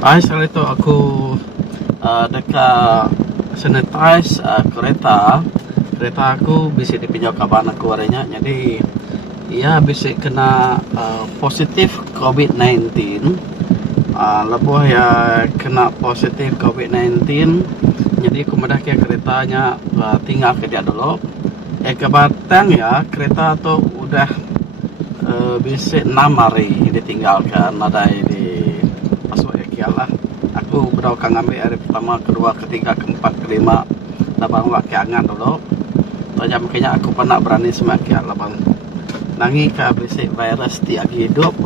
Sekali itu aku dekat sanitize kereta aku bisa dipinjau kawan aku warnanya. Jadi ia bisa kena positif COVID-19. Lebuh ya kena positif COVID-19. Jadi aku mendah ke keretanya tinggal ke dia dulu. Kebatang ya kereta tu udah bisa 6 hari ditinggalkan ada di masuk lah. Aku berdoa ngambil hari pertama, kedua, ketiga, keempat, kelima. Labang wak kiangan dulu. Tanya makanya aku pernah berani semakin labang nangi ke bisi virus tiap hidup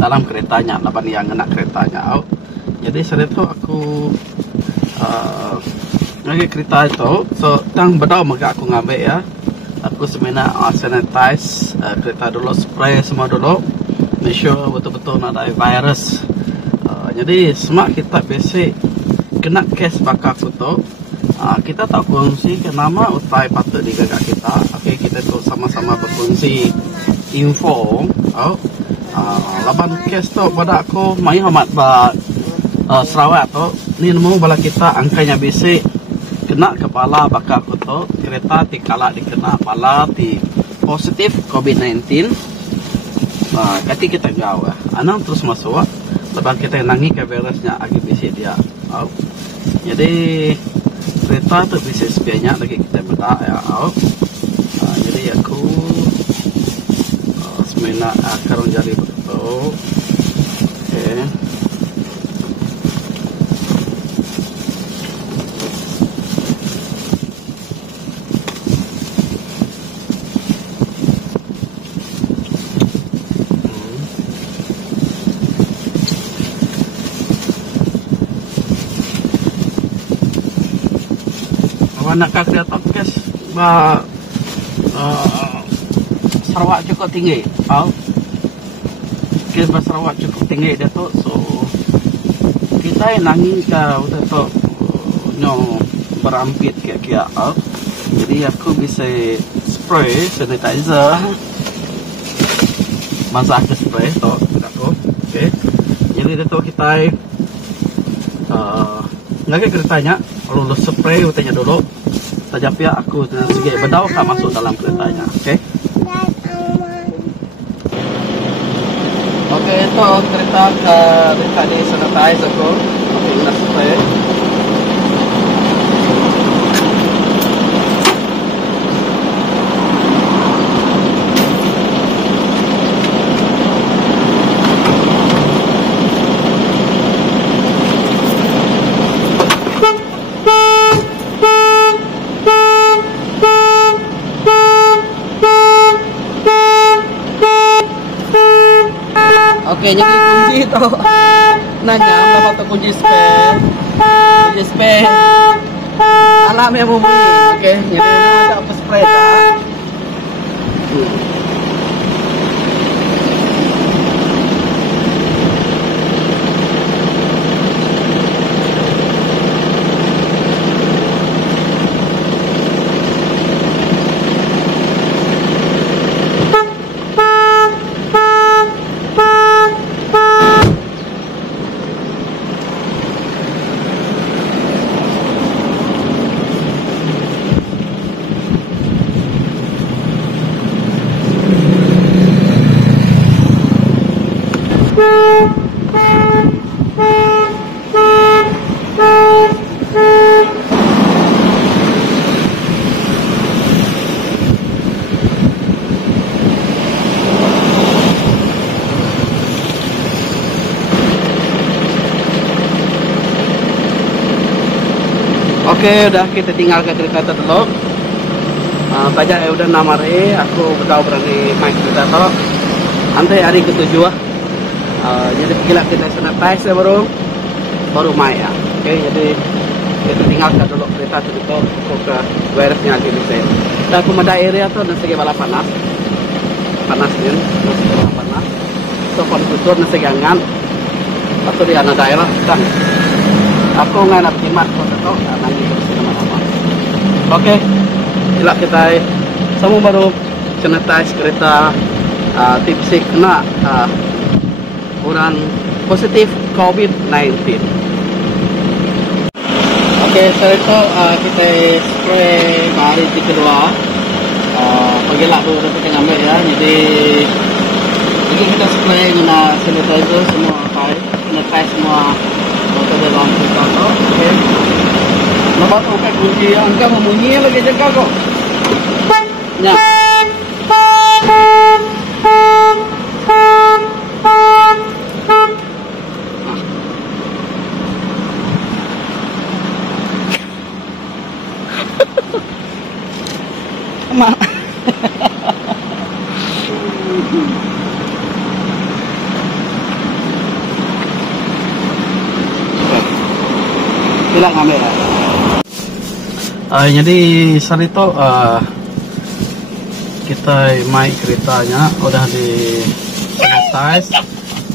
dalam keretanya, labang yang kena keretanya. Jadi saat itu aku lagi kereta itu, so tang berdoa maka aku ngambil ya. Aku sebenarnya sanitize kereta dulu, spray semua dulu. Make sure betul-betul ada virus. Jadi semua kita basic kena case bakal foto. Kita tak kongsi ke nama utai patut digagak kita. Okey, kita tu sama-sama berkongsi info. Laban case tu pada aku mai hormat ba Sarawak tu ni nemu bala kita angkanya basic kena kepala bakal foto kereta tikala dikena kepala di positif COVID-19. Kati kita gawa. Anang terus masuk. Lepas kita nangi ke virusnya lagi bisa dia. Jadi kereta tu bisa sepianya lagi kita beda ya. Jadi aku sebenarnya akan jadi betul. Okay. Nak kereta podcast Sarawak cukup tinggi. Kes Sarawak cukup tinggi dia tu, so kita nangi ke untuk nyo berampit kia. Jadi aku bisa spray sanitizer. Masa aku spray tu, okay. Jadi dia tu kita lagi keretanya lulus spray utanya dulu. Saja pihak aku segi bedau tak masuk dalam keretanya. Okey. Okey, itu kereta ke dekat di sanitize aku. Okey, nak spray. Okey, jadi kunci tu nanya dapat tu kunci spare alam yang berbunyi. Okey, jadi nak apa spray dah. Okey, udah kita tinggal ke kereta dulu. Banyak udah 6 hari aku bertahu berani main kereta tu. Nanti hari ke-7 jadi pergilah kita sanitize ya baru main ya. Okey, jadi kita tinggalkan dulu kereta tu ke virusnya lagi bisa. Dan kumada area tu nasi bala panas ni, nasi bala panas. So kalau tutur nasi gangan, atau di anak daerah kan. Aku nggak nak timat kau tahu, nanti bersih sama-sama. Okey, ila kita semua baru sanitize kereta tipsik kena orang positif COVID-19. Oke, setelah itu kita spray hari kedua. Pagilah baru kita ngambil ya. Jadi kita spray guna sanitizer semua, sanitize semua motor dalam kita tu. Oke. Nampak tu kan kunci angka membunyi lagi jaga kok. Ya. Mak. Hilang ambil lah. Jadi saat itu kita main keretanya udah di sanitize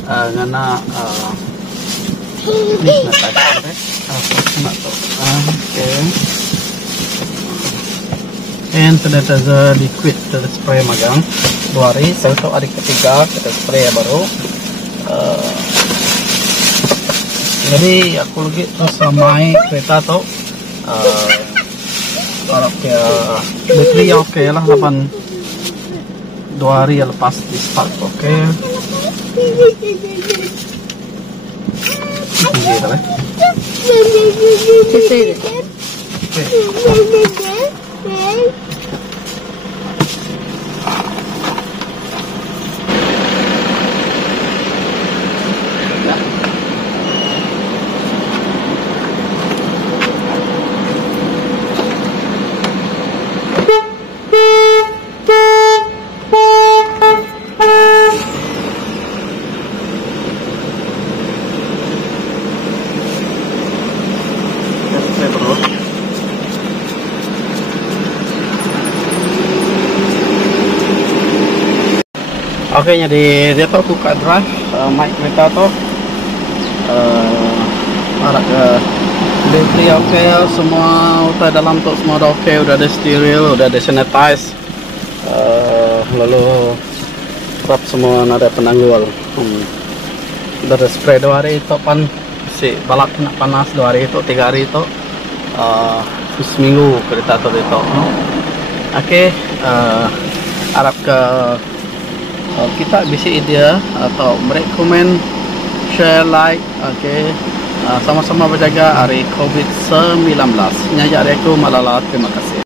ngana ini sanitize oke. And sanitizer liquid kita spray magang 2 hari. Saya tahu hari ketiga kita spray baru. Jadi aku lagi terus samai kereta tu. Kalau ke bateri oke lah 2 hari lepas di start oke. Tinggi tak Oke, jadi dia tu buka drive mic kereta tu arah ke bateri oke, semua utai dalam tu semua dah oke, udah ada steril, udah ada sanitize, lalu prop semua ada penanggual, udah ada spray 2 hari itu pan si balak kena panas 2 hari itu 3 hari itu seminggu kereta tu itu. Oke, harap ke kita bisa idea atau merekomen, share, like, oke. Sama-sama berjaga hari COVID-19. Nyajak aku malala, terima kasih.